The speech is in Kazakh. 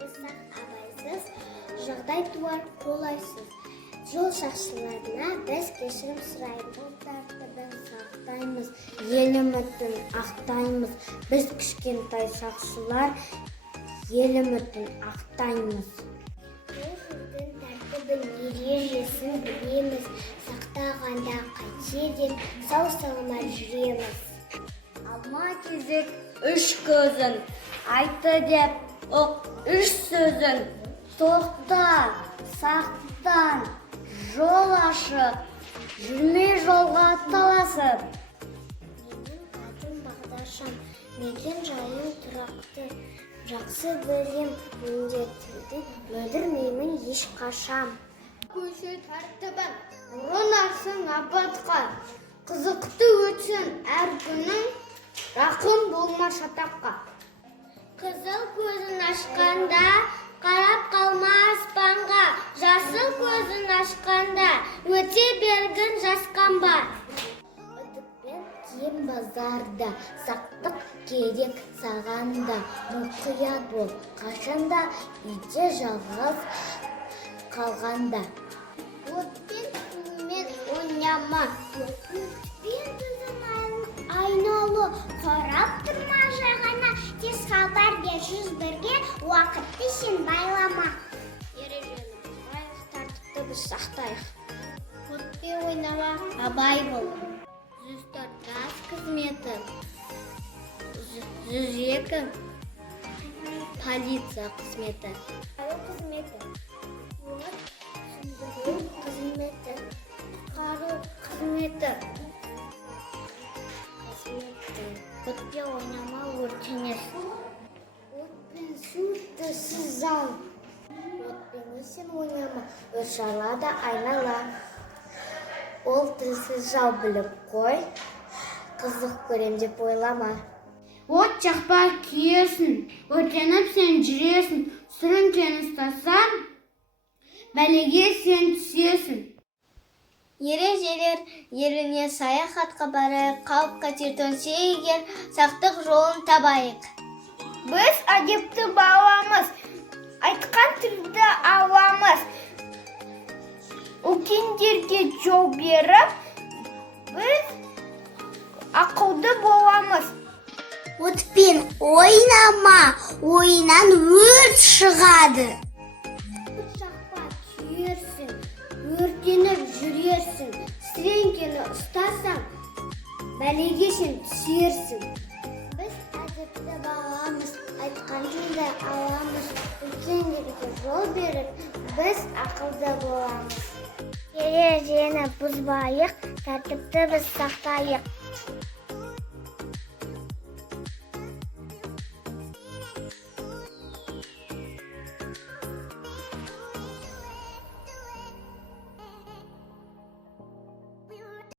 бұзсақ абайсыз, жағдай туар қолайсыз. Жол сақшыларына біз кешірім сұраймыз. Бұл тәртібін сақтаймыз, ел үмітін ақтаймыз. Біз кішкентай сақшылар ел үмітін ақтаймыз. Елдің тәртібін ережесін білеміз, сақтағанда қате деп сау-саламат жүреміз. Алма-кезек үш көзін, айты деп оқ үш сөзін. Тоқта, сақтан, жол ашық, жүрме жолға таласып. Менің атым Бағдаршам, мекен жайым тұрақты, жақсы білем міндетімді, бүлдірмеймін ешқашан. Көше тәртібін, ұрын арсын апатқа, қызықты өтсін әр күнің, рақым болма шатаққа. Қызыл көзін ашқанда, қарап қалма аспанға, жасыл көзін ашқанда, өте бергін жасқанба. Үтікпен киім базарда, сақтық керек сағанда, мұқият бол қашанда, үйде жалғыз қалғанда. Отпен сумен ойнама, отпен түзін айналу, қарап тұрма жағана, тез хабар бер 101-ге, уақытты сен байлама. Ережені бұзбайық, тәртіпті біз сақтайық. Отпен ойнама, абай бол. 104 газ қызметі, 102 полиция қызметі. Қызметі, қызметі, қару қызметі. Отпен ойнама, өртенесің. Отпен суды сызал. Отпен сен ойнама, өрт шарлады айнала. Ол тілсіз жау біліп қой, қызық көрем деп ойлама. От жақпай күйесің, өртеніп сен жүресің, сүрінкен ұстасаң, бәлеге сен түсесің. Ережелер еліне саяхатқа барайық, қауіп-қатер төнсе егер, сақтық жолын табайық. Біз әдепті баламыз, айтқан тілді аламыз. Үлкендерге жол беріп, біз ақылды боламыз. Отпен ойнама, ойынан өрт шығады. Жақпа күйерсің, өртеніп жүрерсің, сіреңкені ұстасаң, бәлеге сен түсерсің. Біз әдепті баламыз, айтқан тілді аламыз. Үлкендерге жол беріп, біз ақылды боламыз. Ережені бұзбайық, тәртіпті біз сақтайық.